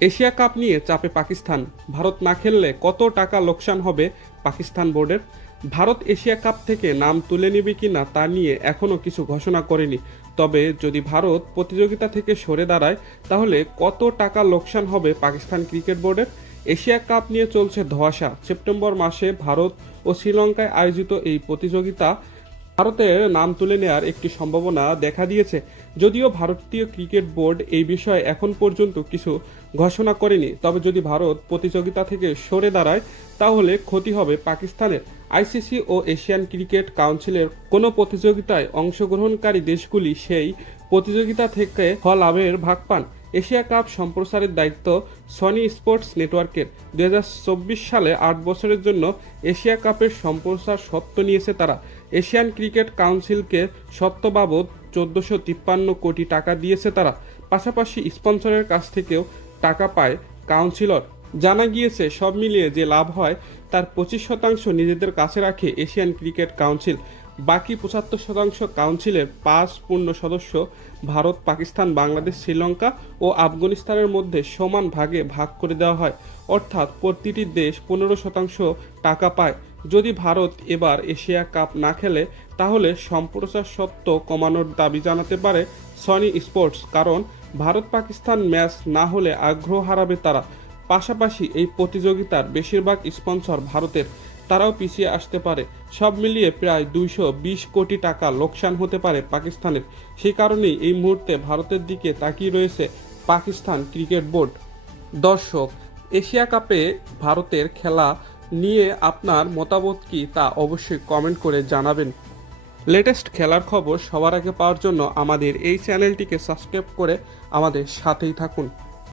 Asia cup নিয়ে চাপে পাকিস্তান। ভারত না খেললে কত টাকা লোকসান হবে পাকিস্তান বোর্ডের? ভারত এশিয়া কাপ থেকে নাম তুলে নেবে কিনা তা নিয়ে এখনও কিছু ঘোষণা করেনি। তবে যদি ভারত প্রতিযোগিতা থেকে সরে দাঁড়ায় তাহলে কত টাকা লোকসান হবে পাকিস্তান ক্রিকেট বোর্ডের? এশিয়া কাপ নিয়ে চলছে ধোঁয়াশা। সেপ্টেম্বর মাসে ভারত ও শ্রীলঙ্কায় আয়োজিত এই প্রতিযোগিতা ভারতের নাম তুলে নেওয়ার একটি সম্ভাবনা দেখা দিয়েছে। যদিও ভারতীয় ক্রিকেট বোর্ড এই বিষয়ে এখন পর্যন্ত কিছু ঘোষণা করেনি, তবে যদি ভারত প্রতিযোগিতা থেকে সরে দাঁড়ায় তাহলে ক্ষতি হবে পাকিস্তানের। আইসিসি ও এশিয়ান ক্রিকেট কাউন্সিলের কোনো প্রতিযোগিতায় অংশগ্রহণকারী দেশগুলি সেই প্রতিযোগিতা থেকে লাভের ভাগ পান। এশিয়া কাপ সম্প্রচারের দায়িত্ব সনি স্পোর্টস নেটওয়ার্কের। 2024 সালে 8 বছরের জন্য এশিয়া কাপের সম্প্রচার স্বত্ব নিয়েছে তারা। এশিয়ান ক্রিকেট কাউন্সিলকে সত্ত্ব বাবদ 1453 কোটি টাকা দিয়েছে তারা। পাশাপাশি স্পন্সরের কাছ থেকেও টাকা পায় কাউন্সিলর। জানা গিয়েছে সব মিলিয়ে যে লাভ হয় তার 25% নিজেদের কাছে রাখে এশিয়ান ক্রিকেট কাউন্সিল। বাকি 75% কাউন্সিলের 5 পূর্ণ সদস্য ভারত, পাকিস্তান, বাংলাদেশ, শ্রীলঙ্কা ও আফগানিস্তানের মধ্যে সমান ভাগে ভাগ করে দেওয়া হয়। অর্থাৎ প্রতিটি দেশ 15% টাকা পায়। যদি ভারত এবার এশিয়া কাপ না খেলে তাহলে সম্প্রচার সত্ত্ব কমানোর দাবি জানাতে পারে সনি স্পোর্টস, কারণ ভারত পাকিস্তান ম্যাচ না হলে আগ্রহ হারাবে তারা। পাশাপাশি এই প্রতিযোগিতার বেশিরভাগ স্পন্সর ভারতের, তারাও পিছিয়ে আসতে পারে। সব মিলিয়ে প্রায় 220 কোটি টাকা লোকসান হতে পারে পাকিস্তানের। সেই কারণেই এই মুহূর্তে ভারতের দিকে তাকিয়ে রয়েছে পাকিস্তান ক্রিকেট বোর্ড। দর্শক, এশিয়া কাপে ভারতের খেলা নিয়ে আপনার মতামত কি তা অবশ্যই কমেন্ট করে জানাবেন। লেটেস্ট খেলার খবর সবার আগে পাওয়ার জন্য আমাদের এই চ্যানেলটিকে সাবস্ক্রাইব করে আমাদের সাথেই থাকুন।